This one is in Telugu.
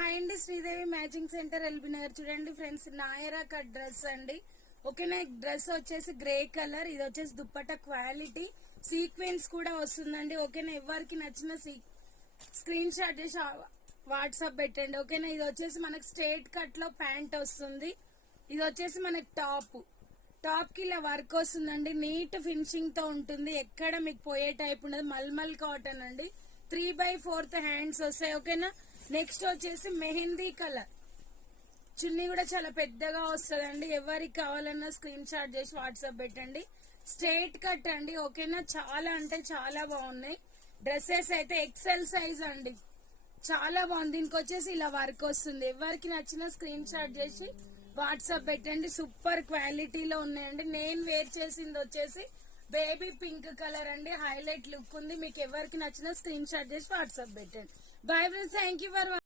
హాయ్ అండి, Sridevi matching centre LB Nagar. చూడండి ఫ్రెండ్స్, నాయరా కట్ డ్రెస్ అండి. ఓకేనా, డ్రెస్ వచ్చేసి గ్రే కలర్. ఇది వచ్చేసి దుప్పట క్వాలిటీ, సీక్వెన్స్ కూడా వస్తుందండి. ఓకేనా, ఎవరికి నచ్చిన స్క్రీన్ షాట్ చేసి వాట్సాప్ పెట్టండి. ఓకేనా, ఇది వచ్చేసి మనకు స్ట్రేట్ కట్ లో ప్యాంట్ వస్తుంది. ఇది వచ్చేసి మనకి టాప్ కి ఇలా వర్క్ వస్తుందండి. నీట్ ఫినిషింగ్ తో ఉంటుంది, ఎక్కడ మీకు పోయే టైప్ ఉండదు. మల్మల్ కాటన్ అండి. 3/4 హ్యాండ్స్ వస్తాయి. ఓకేనా, నెక్స్ట్ వచ్చేసి మెహందీ కలర్. చున్నీ కూడా చాలా పెద్దగా వస్తుందండి. ఎవరికి కావాలన్నా స్క్రీన్ షాట్ చేసి వాట్సాప్ పెట్టండి. స్ట్రైట్ కట్ అండి. ఓకేనా, చాలా అంటే చాలా బాగున్నాయి డ్రెస్సెస్ అయితే. ఎక్సెల్ సైజ్ అండి, చాలా బాగుంది. దీనికి వచ్చేసి ఇలా వర్క్ వస్తుంది. ఎవరికి నచ్చిన స్క్రీన్ షాట్ చేసి వాట్సాప్ పెట్టండి. సూపర్ క్వాలిటీలో ఉన్నాయండి. నేను వేర్ చేసింది వచ్చేసి బేబీ పింక్ కలర్ అండి. హైలైట్ లుక్ ఉంది. మీకు ఎవరికి నచ్చిన స్క్రీన్ షాట్ చేసి వాట్సాప్ పెట్టండి. Bye friends, thank you for